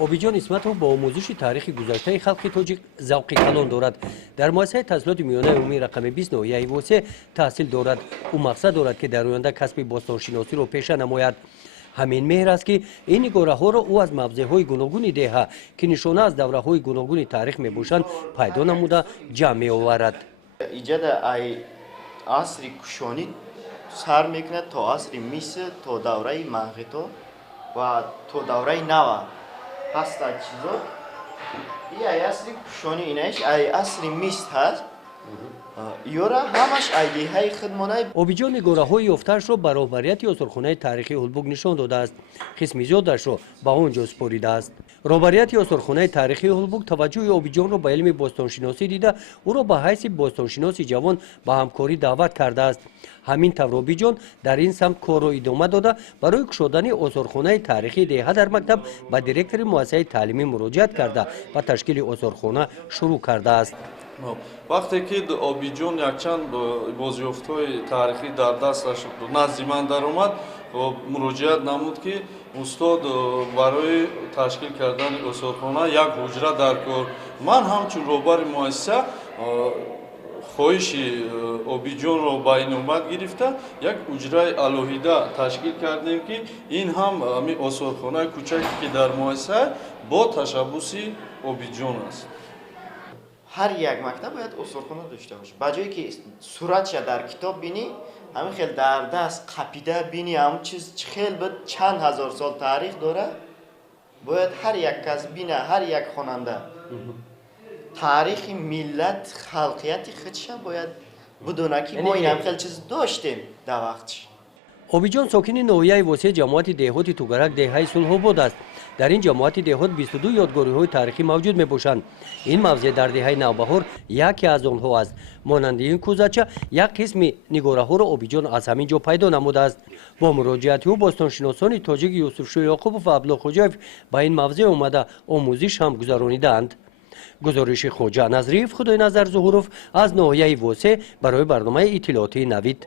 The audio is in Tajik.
обиҷон исматов бо омӯзиши таърихи гузаштаи халқи тоҷик завқи калон дорад. дар муассисаи таҳсилоти миёнаи умумии рақами 20 ноҳияи восе таҳсил дорад. ӯ мақсад дорад ки дар оянда касби бостоншиносиро пеша намояд. ҳамин меҳр аст ки ин нигораҳоро ӯ аз мавзеъҳои гуногуни деҳа ки нишона аз давраҳои гуногуни таърих мебошанд пайдо намуда ҷамъ меоварад. иҷода ай асри кушонӣ сар мекунад то асри миср то давраи мағито ва то давраи нава ҳаста чизо и ай асри кушонӣ инаиш ай асри миср ҳаст ёра ҳамаш ай деҳаи худмонаи обиҷон нигораҳои ёфтаашро ба роҳбарияти осорхонаи таърихии Ҳулбуг нишон додааст. қисми зиёдашро ба он ҷо супоридааст. роҳбарияти осорхонаи таърихии Ҳулбуг таваҷҷӯҳи обиҷонро ба илми бостоншиносӣ дида ӯро ба ҳайси бостоншиноси ҷавон ба ҳамкорӣ даъват кардааст. ҳамин тавр обиҷон дар ин самт корро идома дода барои кушодани осорхонаи таърихии деҳа дар мактаб ба директори муассисаи таълимӣ муроҷиат карда ба ташкили осорхона шурӯъ кардааст. вақте ки обиҷон якчанд бозёфтҳои таърихӣ дар дасташ назди ман даромад муроҷиат намуд ки устод барои ташкил кардани осорхона як ҳуҷра дар кор. ман ҳамчун роҳбари муассиса хоҳиши обиҷонро ба иномат гирифта як ҳуҷраи алоҳида ташкил кардем ки ин ҳам осорхонаи кӯчаке ки дар муассиса бо ташаббуси обиҷон аст. ҳар як мактаб бояд осорхона дошта бошад. ба ҷое ки суратша дар китоб бинӣ, ҳамин хел дар даст қапида бинӣ, ҳамун чиз хел чанд ҳазор сол таърих дорад, бояд ҳар як кас бина, ҳар як хонанда таърихи миллат, халқияти худша бояд бидона ки мо ин ҳамин хел чиз доштем дар вақтш. обиҷон сокини ноҳияи восеи ҷамоати деҳоти тугарак деҳаи сулҳобод аст. дар ин ҷамоати деҳот 22 ёдгориҳои таърихӣ мавҷуд мебошанд. ин мавзеъ дар деҳаи навбаҳор яке аз онҳо аст. монанди ин кӯзача як қисми нигораҳоро обиҷон аз ҳамин ҷо пайдо намудааст. бо муроҷиати ӯ бостоншиносони тоҷик юсуфшӯ ёқубов ва абдуллохоҷоев ба ин мавзеъ омада омӯзиш ҳам гузаронидаанд. гузориши хоҷа назриев, худоиназар зуҳуров аз ноҳияи восе барои барномаи иттилоотии Навид.